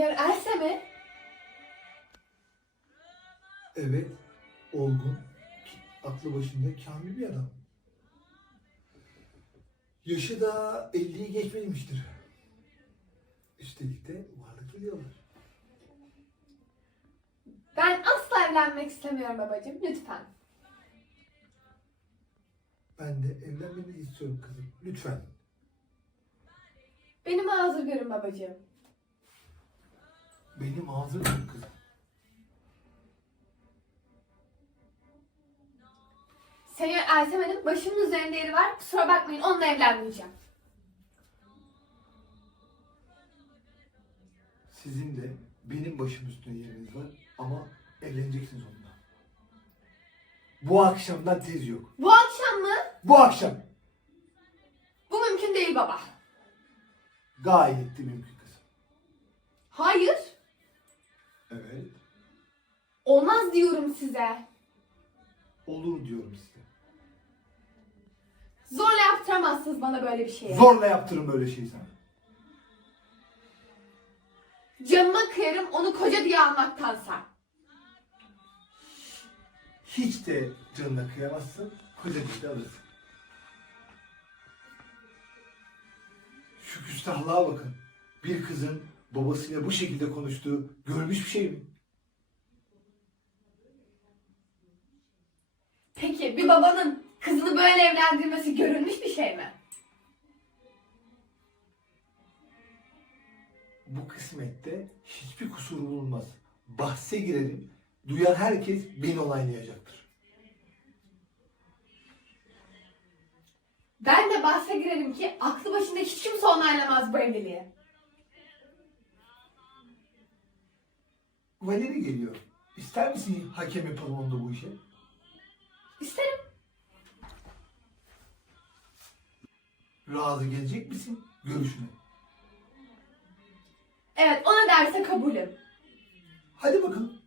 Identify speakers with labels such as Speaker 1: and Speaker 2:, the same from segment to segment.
Speaker 1: Senyor Else mi?
Speaker 2: Evet, olgun, aklı başında kamil bir adam. Yaşı da 50'yi geçmemiştir. Üstelik de varlıklı diyorlar.
Speaker 1: Ben asla evlenmek istemiyorum babacığım. Lütfen.
Speaker 2: Ben de evlenmeni istiyorum kızım. Lütfen.
Speaker 1: Benim hazır görün babacığım.
Speaker 2: Benim ağzım kızım.
Speaker 1: Senyor Ersemen'in başımın üzerinde yeri var. Kusura bakmayın onunla evlenmeyeceğim.
Speaker 2: Sizin de benim başım üstüne yeriniz var ama evleneceksiniz onunla. Bu akşamdan tez yok.
Speaker 1: Bu akşam mı?
Speaker 2: Bu akşam.
Speaker 1: Bu mümkün değil baba.
Speaker 2: Gayet de mümkün kızım.
Speaker 1: Hayır.
Speaker 2: Evet.
Speaker 1: Olmaz diyorum size.
Speaker 2: Olur diyorum size.
Speaker 1: Zorla yaptıramazsınız bana böyle bir şeyi.
Speaker 2: Zorla yaptırın böyle şey sana.
Speaker 1: Canıma kıyarım onu koca diye almaktansa.
Speaker 2: Hiç de canına kıyamazsın. Koca dişli alırsın. Şu küstahlığa bakın. Bir kızın babasıyla bu şekilde konuştuğu görmüş bir şey mi?
Speaker 1: Peki bir babanın kızını böyle evlendirmesi görülmüş bir şey mi?
Speaker 2: Bu kısmette hiçbir kusur bulunmaz. Bahse girerim. Duyan herkes beni onaylayacaktır.
Speaker 1: Ben de bahse girerim ki aklı başında hiç kimse onaylamaz bu evliliği.
Speaker 2: Valeri geliyor. İster misin hakem yapalım onda bu işe?
Speaker 1: İsterim.
Speaker 2: Razı gelecek misin görüşüne?
Speaker 1: Evet ona derse kabulüm.
Speaker 2: Hadi bakalım.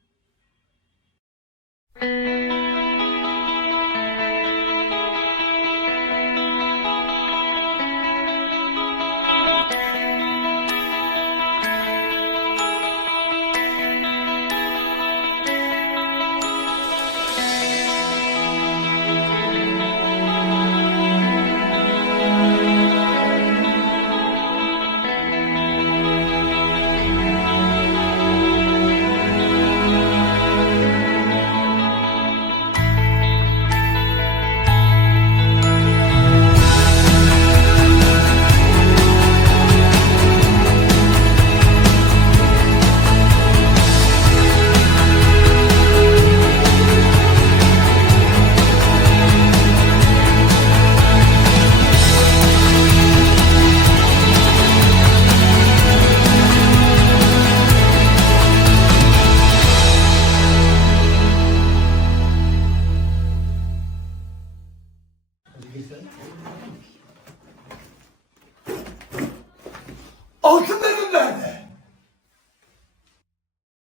Speaker 2: Altında